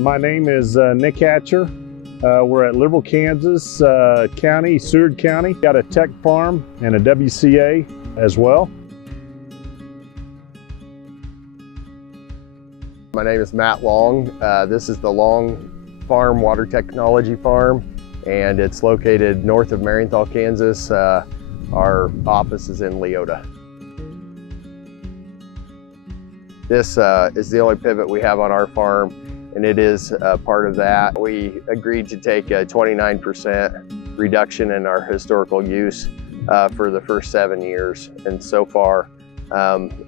My name is Nick Hatcher. We're at Liberal, Kansas County, Seward County. Got a tech farm and a WCA as well. My name is Matt Long. This is the Long Farm Water Technology Farm, and it's located north of Marienthal, Kansas. Our office is in Leota. This is the only pivot we have on our farm, and it is part of that. We agreed to take a 29% reduction in our historical use for the first 7 years. And so far,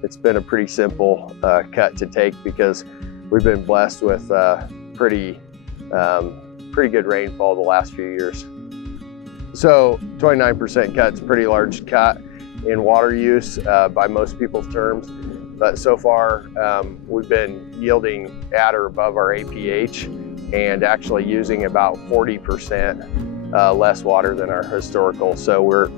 it's been a pretty simple cut to take because we've been blessed with pretty good rainfall the last few years. So 29% cut's a pretty large cut in water use by most people's terms. But so far, we've been yielding at or above our APH and actually using about 40% less water than our historical. So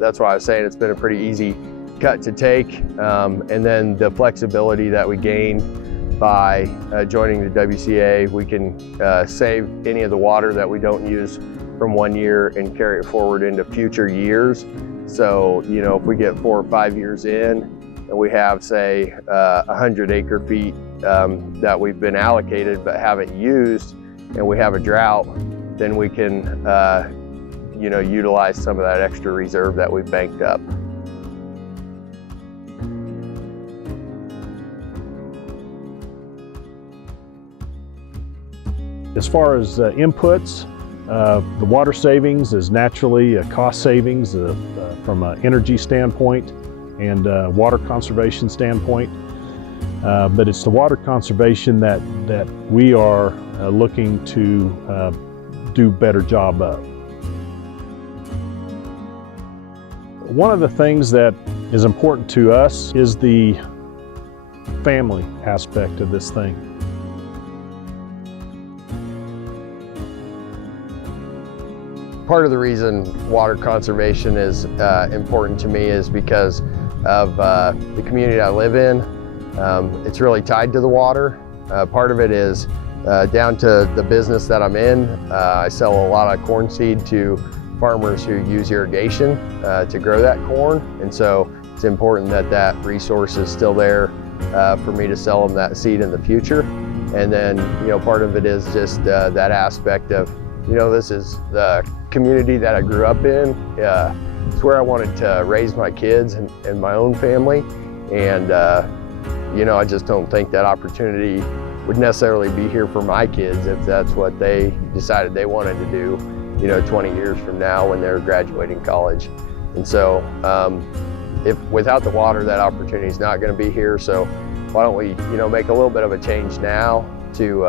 that's why I was saying it's been a pretty easy cut to take. And then the flexibility that we gain by joining the WCA, we can save any of the water that we don't use from 1 year and carry it forward into future years. So, you know, if we get 4 or 5 years in, and we have, say, 100 acre feet that we've been allocated but haven't used, and we have a drought, then we can, you know, utilize some of that extra reserve that we've banked up. As far as inputs, the water savings is naturally a cost savings from an energy standpoint and water conservation standpoint, but it's the water conservation that we are looking to do a better job of. One of the things that is important to us is the family aspect of this thing. Part of the reason water conservation is important to me is because of the community I live in. It's really tied to the water. Part of it is down to the business that I'm in. I sell a lot of corn seed to farmers who use irrigation to grow that corn. And so it's important that that resource is still there for me to sell them that seed in the future. And then, you know, part of it is just that aspect of, you know, this is the community that I grew up in. It's where I wanted to raise my kids and my own family. And, you know, I just don't think that opportunity would necessarily be here for my kids if that's what they decided they wanted to do, you know, 20 years from now when they're graduating college. And so if without the water, that opportunity is not going to be here. So why don't we, you know, make a little bit of a change now to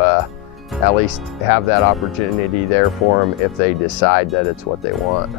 at least have that opportunity there for them if they decide that it's what they want.